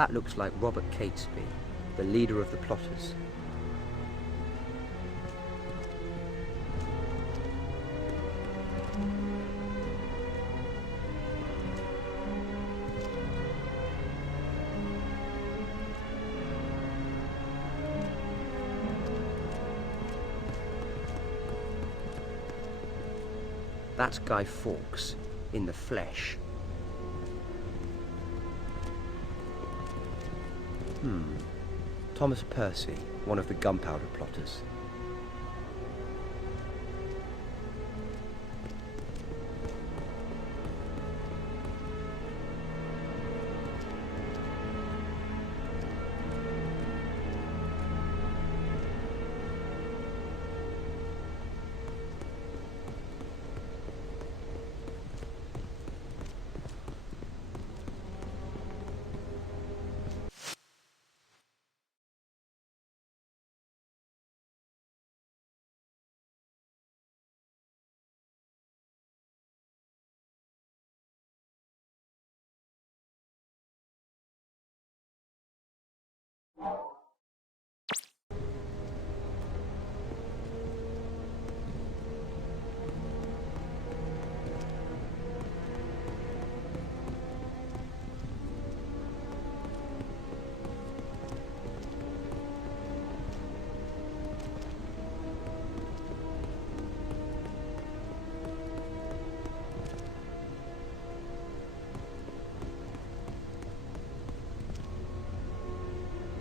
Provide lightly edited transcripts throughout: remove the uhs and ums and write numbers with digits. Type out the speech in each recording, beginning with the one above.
That looks like Robert Catesby, the leader of the plotters. That's Guy Fawkes, in the flesh. Thomas Percy, one of the Gunpowder plotters.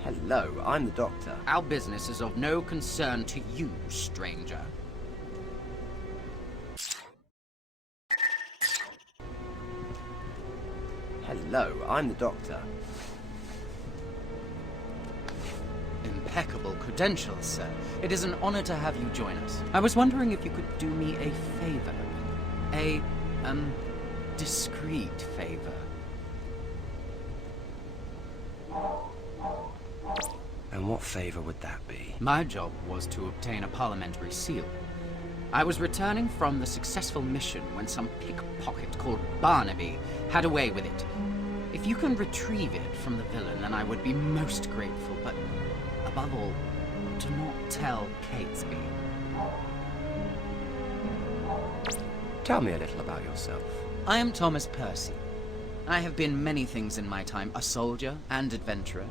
Hello, I'm the doctor. Our business is of no concern to you, stranger. Hello, I'm the doctor. Impeccable credentials, sir. It is an honor to have you join us. I was wondering if you could do me a favor. A, discreet favor. And what favour would that be? My job was to obtain a parliamentary seal. I was returning from the successful mission when some pickpocket called Barnaby had a way with it. If you can retrieve it from the villain, then I would be most grateful, but above all, do not tell Catesby. Tell me a little about yourself. I am Thomas Percy. I have been many things in my time, a soldier and adventurer.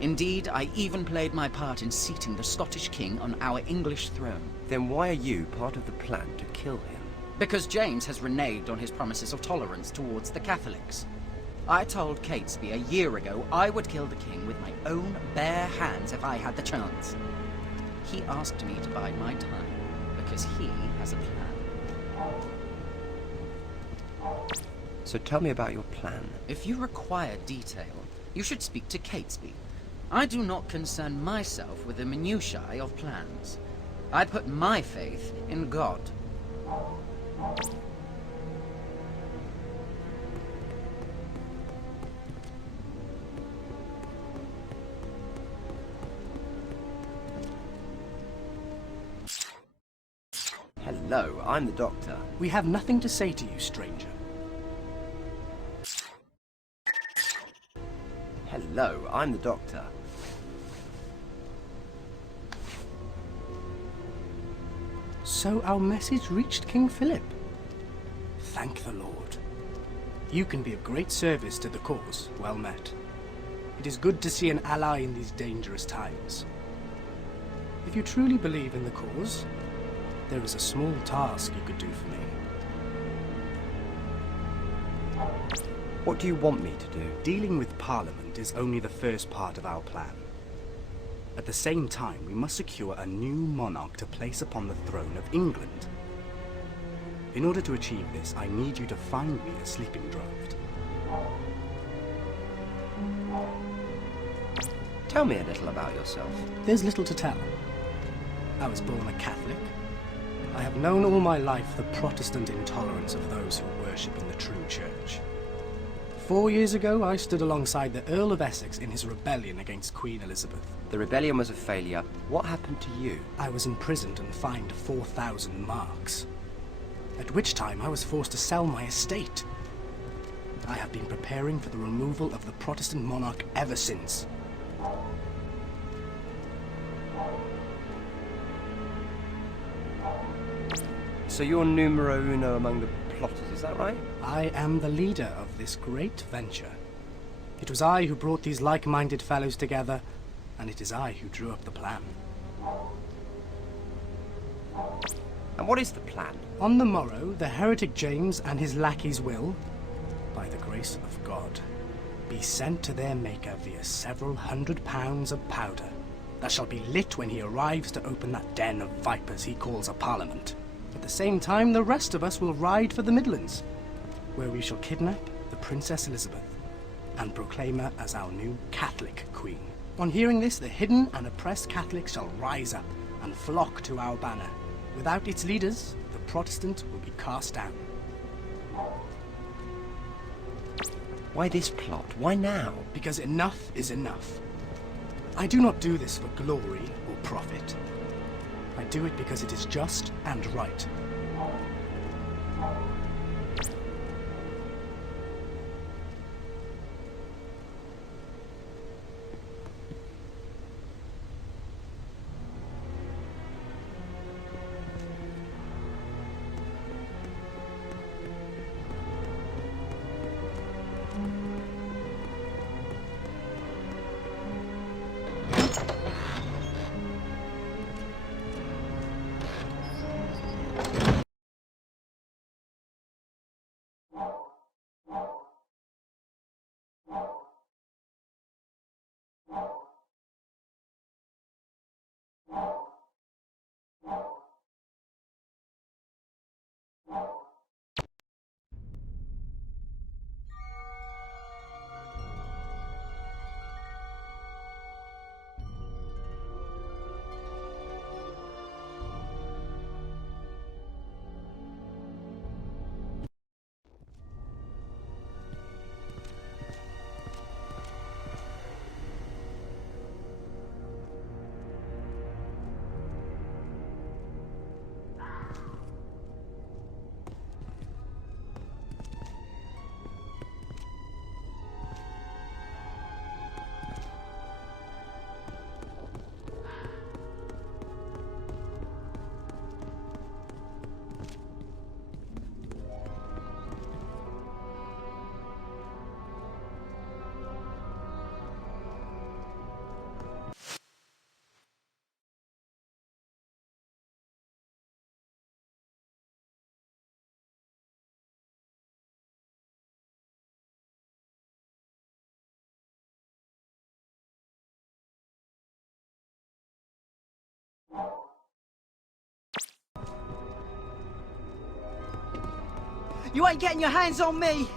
Indeed, I even played my part in seating the Scottish king on our English throne. Then why are you part of the plan to kill him? Because James has reneged on his promises of tolerance towards the Catholics. I told Catesby a year ago I would kill the king with my own bare hands if I had the chance. He asked me to bide my time, because he has a plan. So tell me about your plan. If you require detail, you should speak to Catesby. I do not concern myself with the minutiae of plans. I put my faith in God. Hello, I'm the doctor. We have nothing to say to you, stranger. Hello, I'm the doctor. So our message reached King Philip. Thank the Lord. You can be of great service to the cause. Well met. It is good to see an ally in these dangerous times. If you truly believe in the cause, there is a small task you could do for me. What do you want me to do? Dealing with Parliament is only the first part of our plan. At the same time, we must secure a new monarch to place upon the throne of England. In order to achieve this, I need you to find me a sleeping draught. Tell me a little about yourself. There's little to tell. I was born a Catholic. I have known all my life the Protestant intolerance of those who worship in the true church. 4 years ago, I stood alongside the Earl of Essex in his rebellion against Queen Elizabeth. The rebellion was a failure. What happened to you? I was imprisoned and fined 4,000 marks, at which time I was forced to sell my estate. I have been preparing for the removal of the Protestant monarch ever since. So you're numero uno among the plotters, is that right? I am the leader of this great venture. It was I who brought these like-minded fellows together, and it is I who drew up the plan. And what is the plan? On the morrow, the heretic James and his lackeys will, by the grace of God, be sent to their maker via several £100 of powder that shall be lit when he arrives to open that den of vipers he calls a parliament. At the same time, the rest of us will ride for the Midlands, where we shall kidnap the Princess Elizabeth and proclaim her as our new Catholic queen. On hearing this, the hidden and oppressed Catholics shall rise up and flock to our banner. Without its leaders, the Protestant will be cast down. Why this plot? Why now? Because enough is enough. I do not do this for glory or profit. I do it because it is just and right. You ain't getting your hands on me!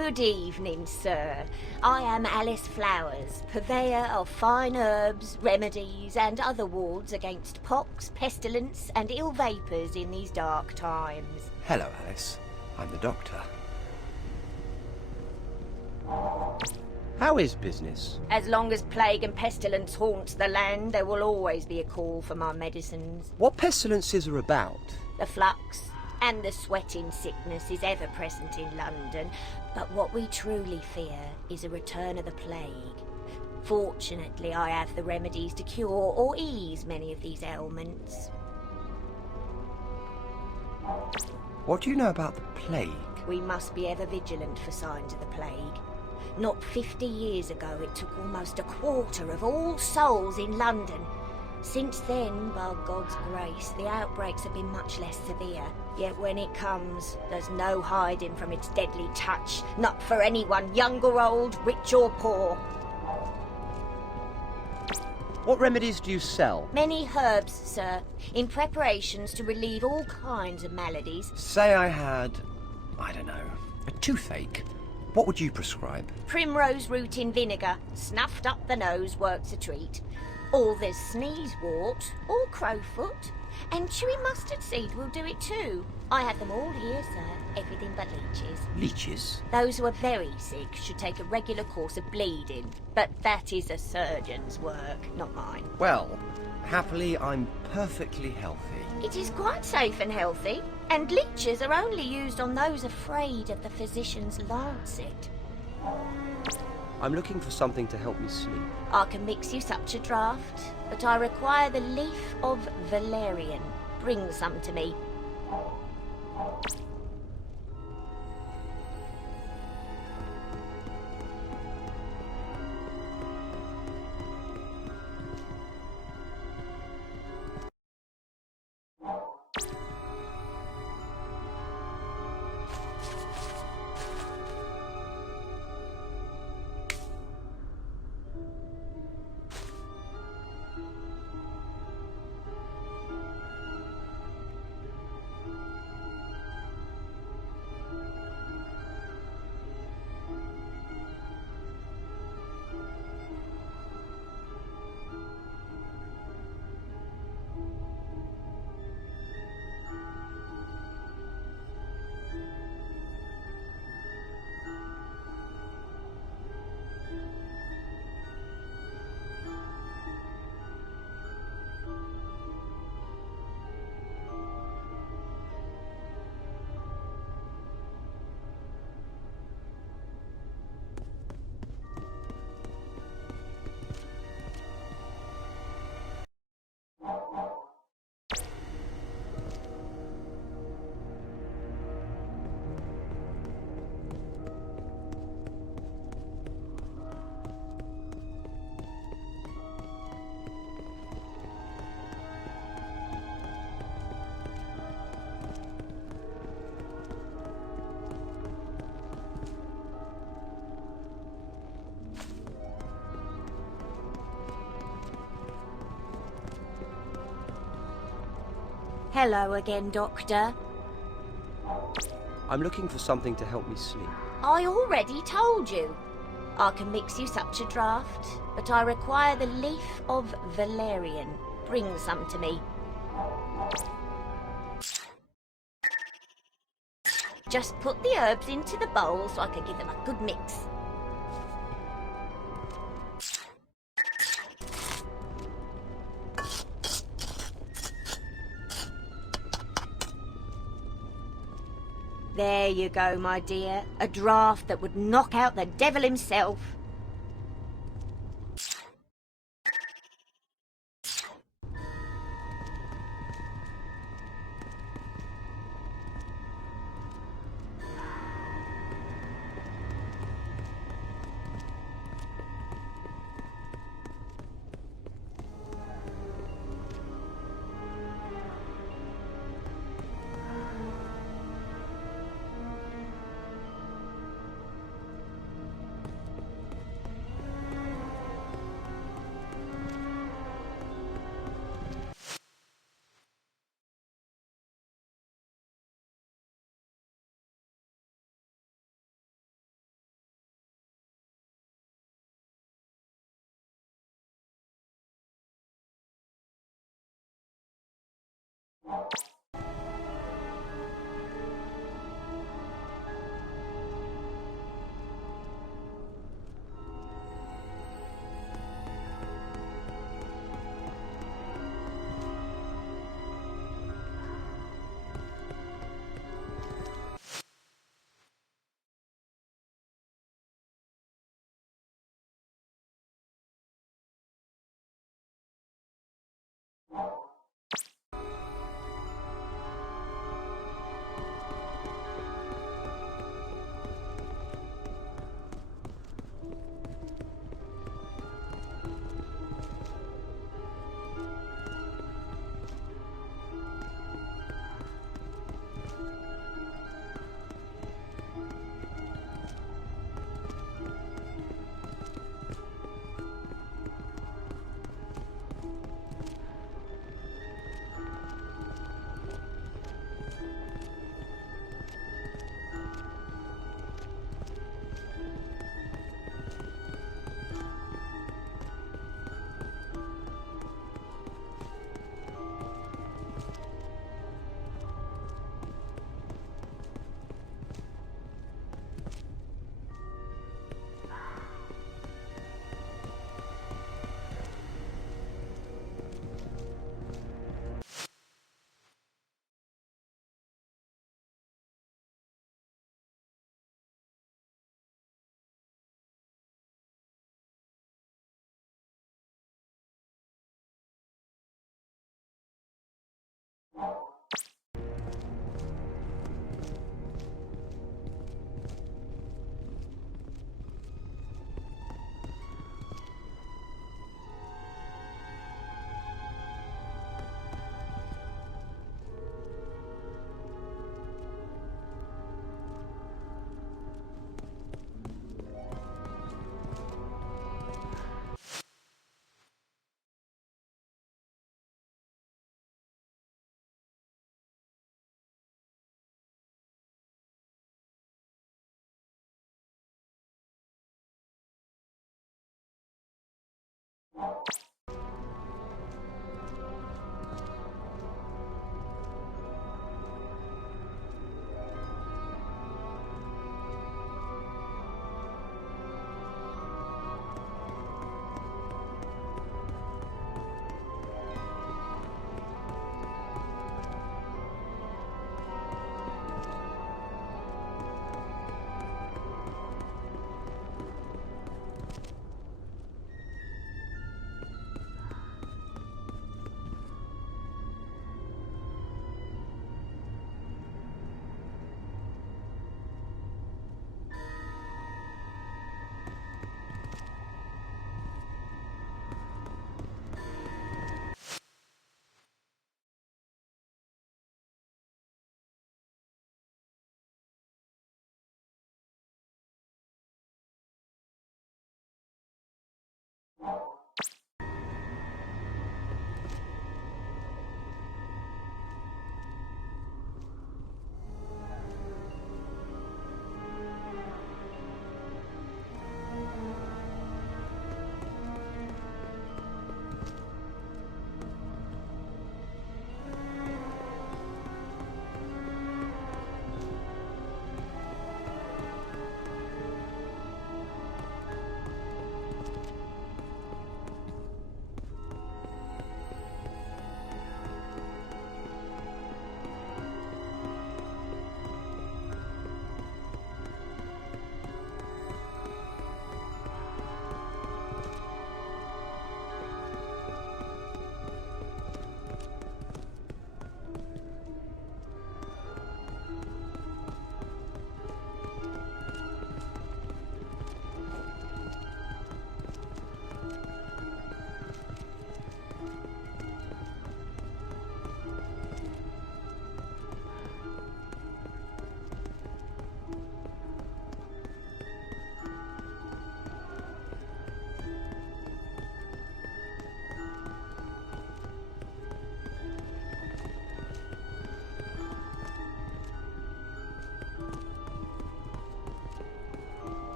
Good evening, sir. I am Alice Flowers, purveyor of fine herbs, remedies, and other wards against pox, pestilence, and ill vapours in these dark times. Hello, Alice. I'm the doctor. How is business? As long as plague and pestilence haunts the land, there will always be a call for my medicines. What pestilences are about? The flux and the sweating sickness is ever present in London, but what we truly fear is a return of the plague. Fortunately, I have the remedies to cure or ease many of these ailments. What do you know about the plague? We must be ever vigilant for signs of the plague. Not 50 years ago, it took almost a quarter of all souls in London. Since then, by God's grace, the outbreaks have been much less severe. Yet when it comes, there's no hiding from its deadly touch, not for anyone, young or old, rich or poor. What remedies do you sell? Many herbs, sir, in preparations to relieve all kinds of maladies. Say I had, I don't know, a toothache. What would you prescribe? Primrose root in vinegar, snuffed up the nose, works a treat. Or there's sneezewort, or crowfoot, and chewy mustard seed will do it too. I have them all here, sir, everything but leeches. Leeches? Those who are very sick should take a regular course of bleeding, but that is a surgeon's work, not mine. Well, happily, I'm perfectly healthy. It is quite safe and healthy, and leeches are only used on those afraid of the physician's lancet. I'm looking for something to help me sleep. I can mix you such a draught, but I require the leaf of valerian. Bring some to me. Hello again, Doctor. I'm looking for something to help me sleep. I already told you. I can mix you such a draught, but I require the leaf of valerian. Bring some to me. Just put the herbs into the bowl so I can give them a good mix. There you go, my dear. A draught that would knock out the devil himself.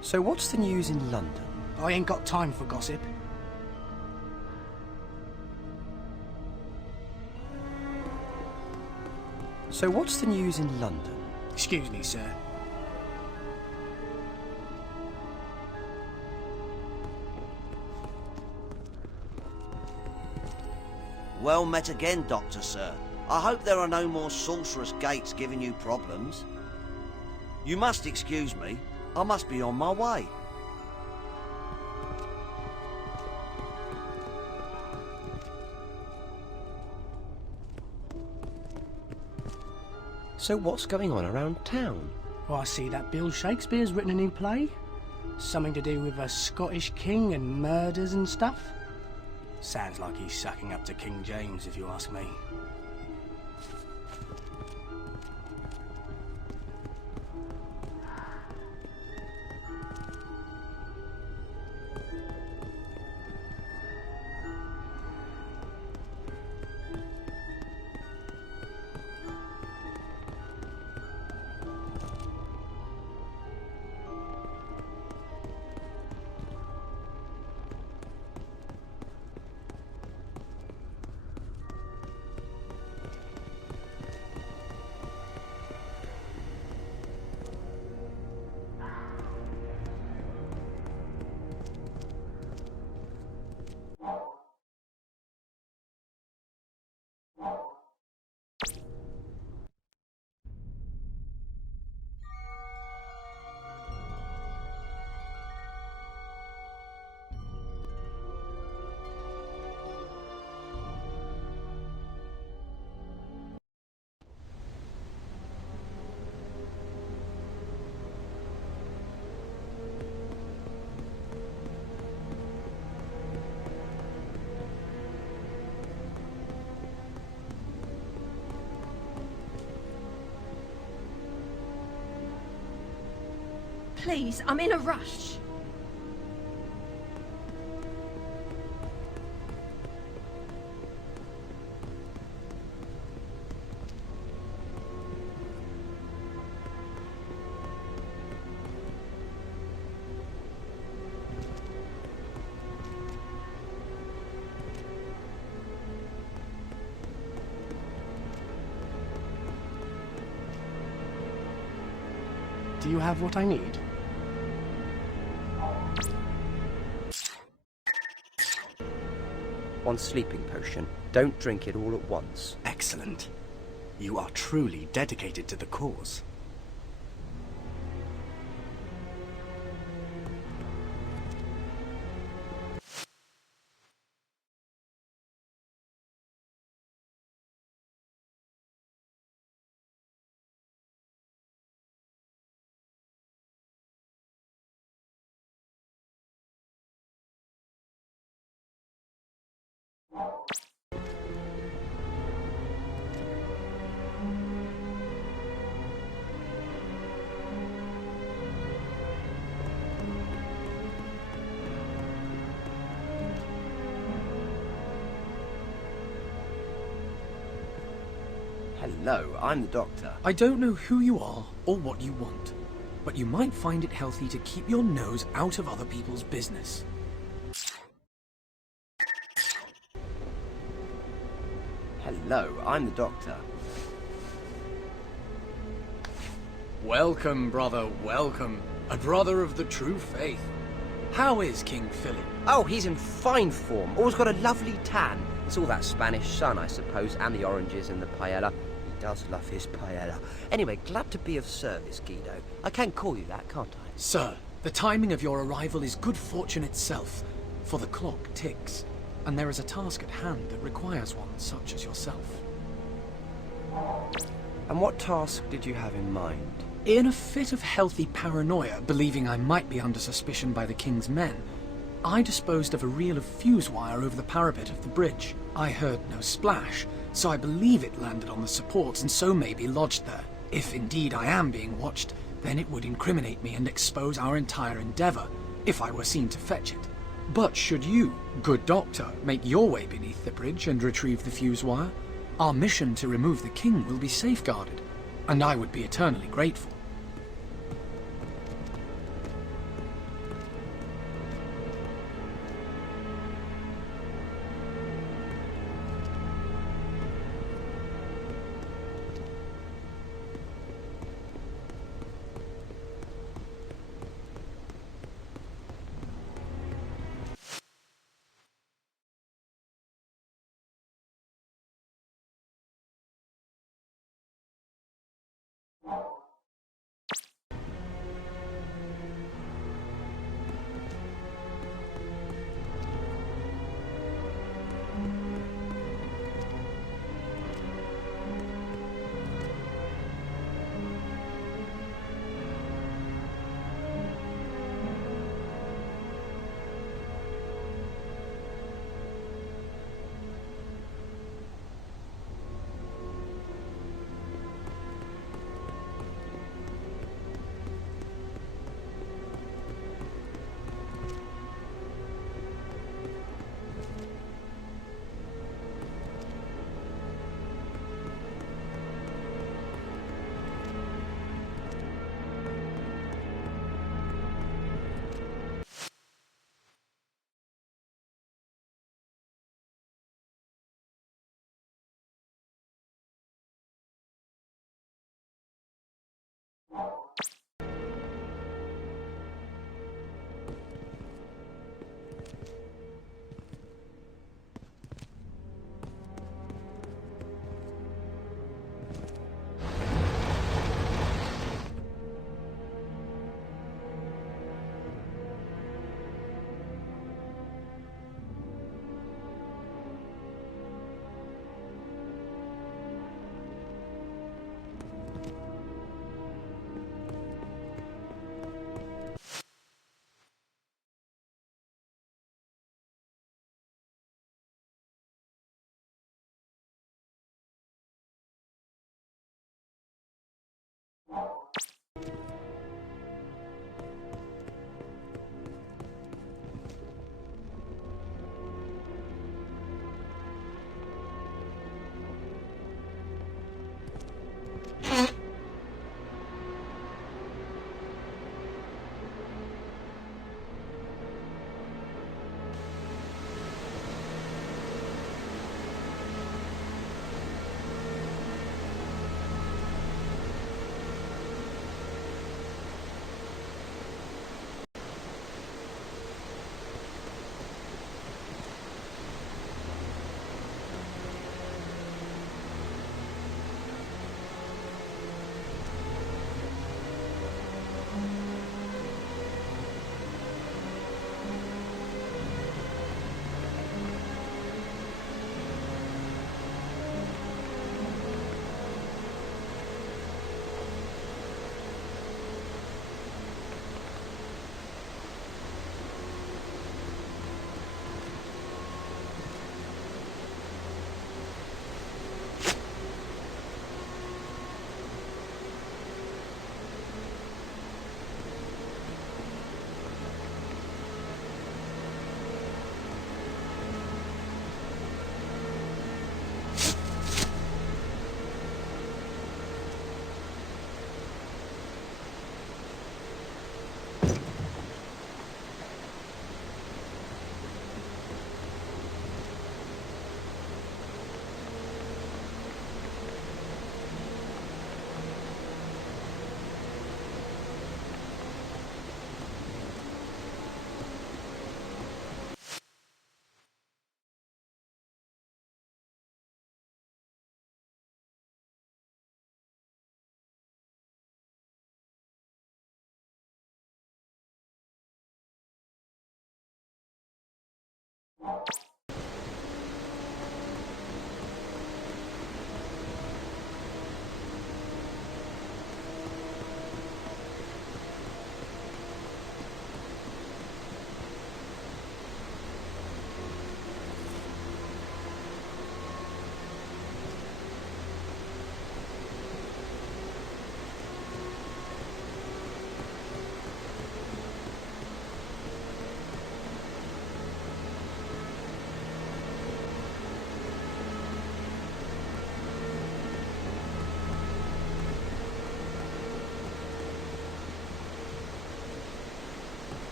So what's the news in London? I ain't got time for gossip. So what's the news in London? Excuse me, sir. Well met again, Doctor, sir. I hope there are no more sorcerous gates giving you problems. You must excuse me. I must be on my way. So what's going on around town? Well, I see that Bill Shakespeare's written a new play. Something to do with a Scottish king and murders and stuff. Sounds like he's sucking up to King James, if you ask me. Please, I'm in a rush. Do you have what I need? One sleeping potion. Don't drink it all at once. Excellent. You are truly dedicated to the cause. Hello, I'm the doctor. I don't know who you are or what you want, but you might find it healthy to keep your nose out of other people's business. Hello, I'm the doctor. Welcome, brother, welcome. A brother of the true faith. How is King Philip? Oh, he's in fine form. Always got a lovely tan. It's all that Spanish sun, I suppose, and the oranges in the paella. He does love his paella. Anyway, glad to be of service, Guido. I can call you that, can't I? Sir, the timing of your arrival is good fortune itself, for the clock ticks, and there is a task at hand that requires one such as yourself. And what task did you have in mind? In a fit of healthy paranoia, believing I might be under suspicion by the King's men, I disposed of a reel of fuse wire over the parapet of the bridge. I heard no splash, so I believe it landed on the supports and so may be lodged there. If indeed I am being watched, then it would incriminate me and expose our entire endeavour, if I were seen to fetch it. But should you, good doctor, make your way beneath the bridge and retrieve the fuse wire, our mission to remove the King will be safeguarded, and I would be eternally grateful.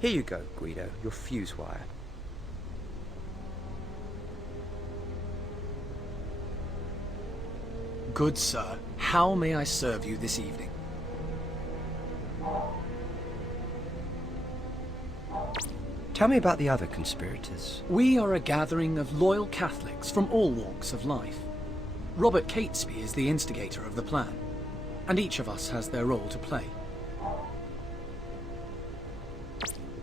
Here you go, Guido, your fuse wire. Good sir, how may I serve you this evening? Tell me about the other conspirators. We are a gathering of loyal Catholics from all walks of life. Robert Catesby is the instigator of the plan, and each of us has their role to play.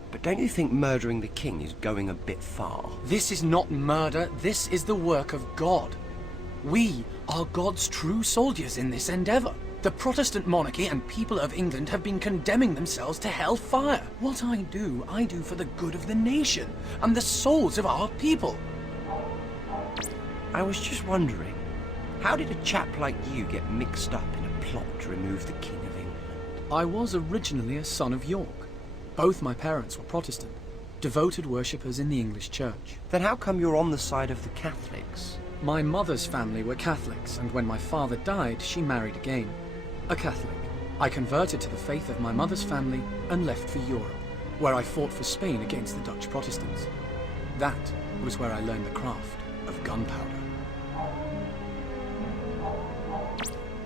But don't you think murdering the king is going a bit far? This is not murder, this is the work of God. We are God's true soldiers in this endeavour. The Protestant monarchy and people of England have been condemning themselves to hellfire. What I do for the good of the nation and the souls of our people. I was just wondering, how did a chap like you get mixed up in a plot to remove the King of England? I was originally a son of York. Both my parents were Protestant, devoted worshippers in the English church. Then how come you're on the side of the Catholics? My mother's family were Catholics, and when my father died, she married again. A Catholic. I converted to the faith of my mother's family and left for Europe, where I fought for Spain against the Dutch Protestants. That was where I learned the craft of gunpowder.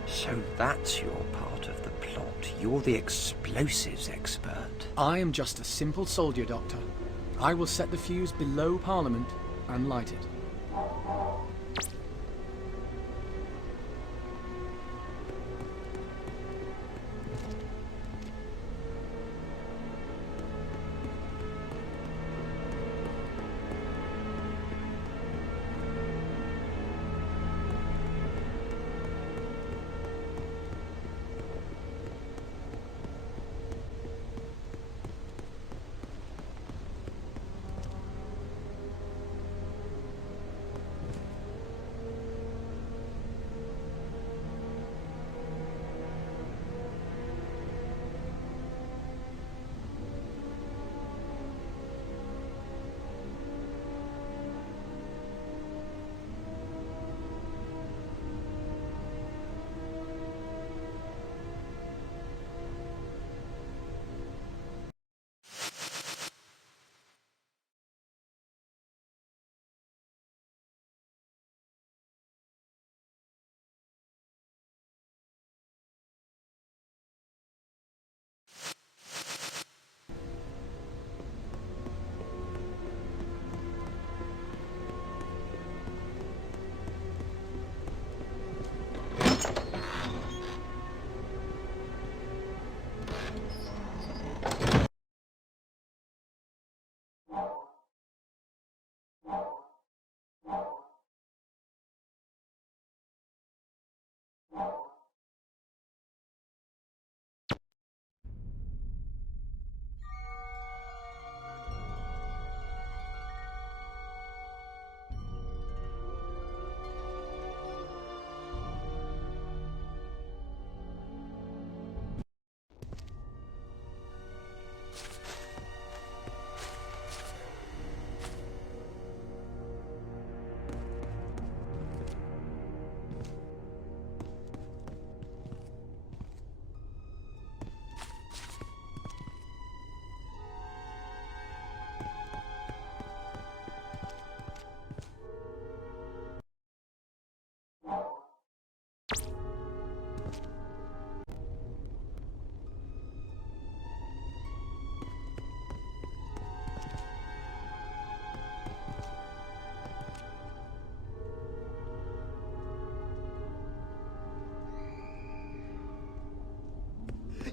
So that's your part of the plot. You're the explosives expert. I am just a simple soldier, Doctor. I will set the fuse below Parliament and light it.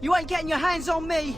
You ain't getting your hands on me!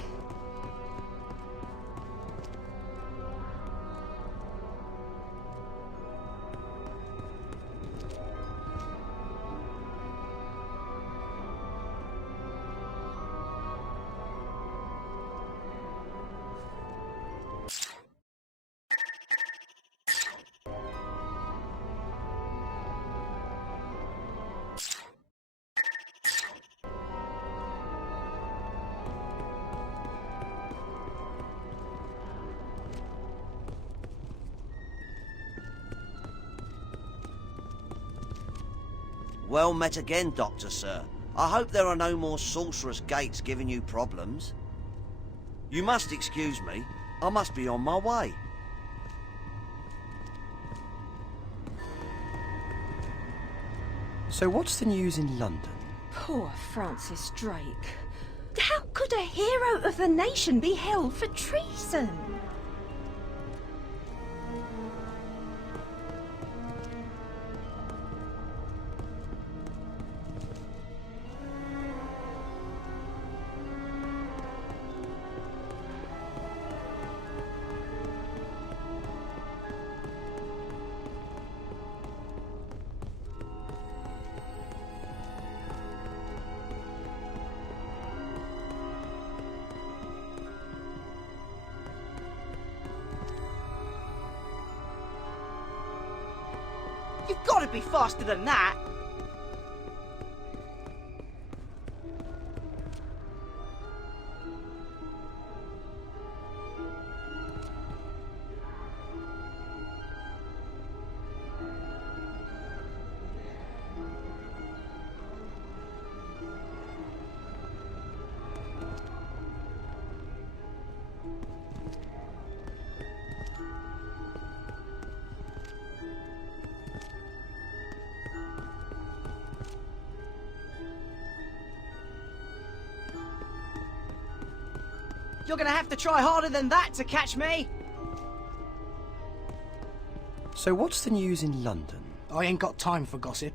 Well met again, Doctor, sir. I hope there are no more sorcerous gates giving you problems. You must excuse me. I must be on my way. So what's the news in London? Poor Francis Drake. How could a hero of the nation be held for treason? You've got to be faster than that. You're gonna have to try harder than that to catch me. So what's the news in London? I ain't got time for gossip.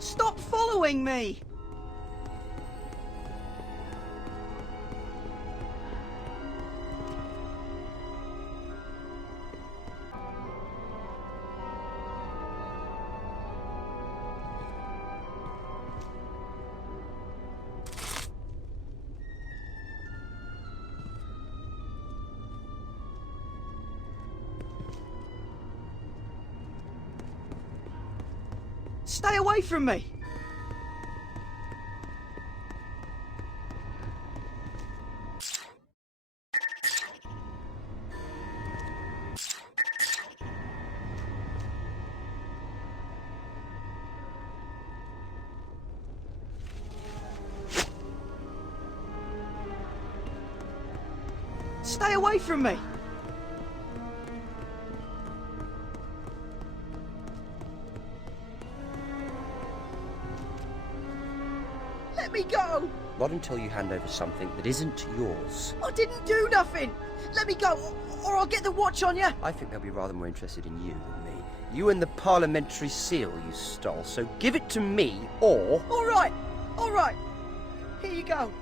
Stop following me! Stay away from me! Stay away from me! Let me go! Not until you hand over something that isn't yours. I didn't do nothing! Let me go, or I'll get the watch on you! I think they'll be rather more interested in you than me. You and the parliamentary seal you stole, so give it to me, or... Alright, alright. Here you go.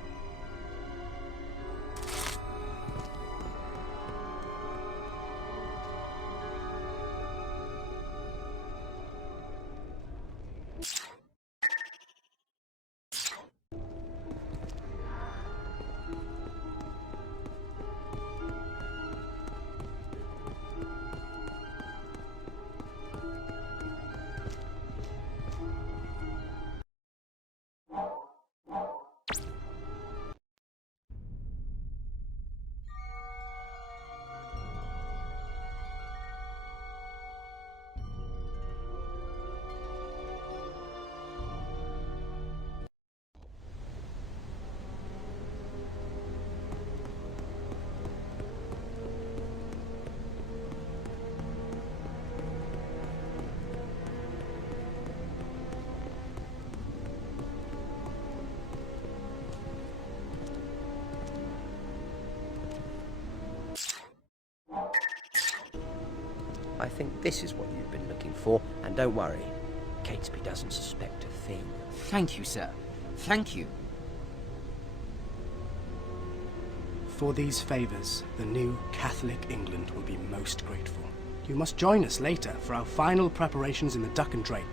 I think this is what you've been looking for, and don't worry, Catesby doesn't suspect a thing. Thank you, sir. Thank you. For these favours, the new Catholic England will be most grateful. You must join us later for our final preparations in the Duck and Drake.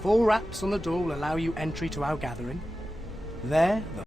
4 raps on the door will allow you entry to our gathering. There, the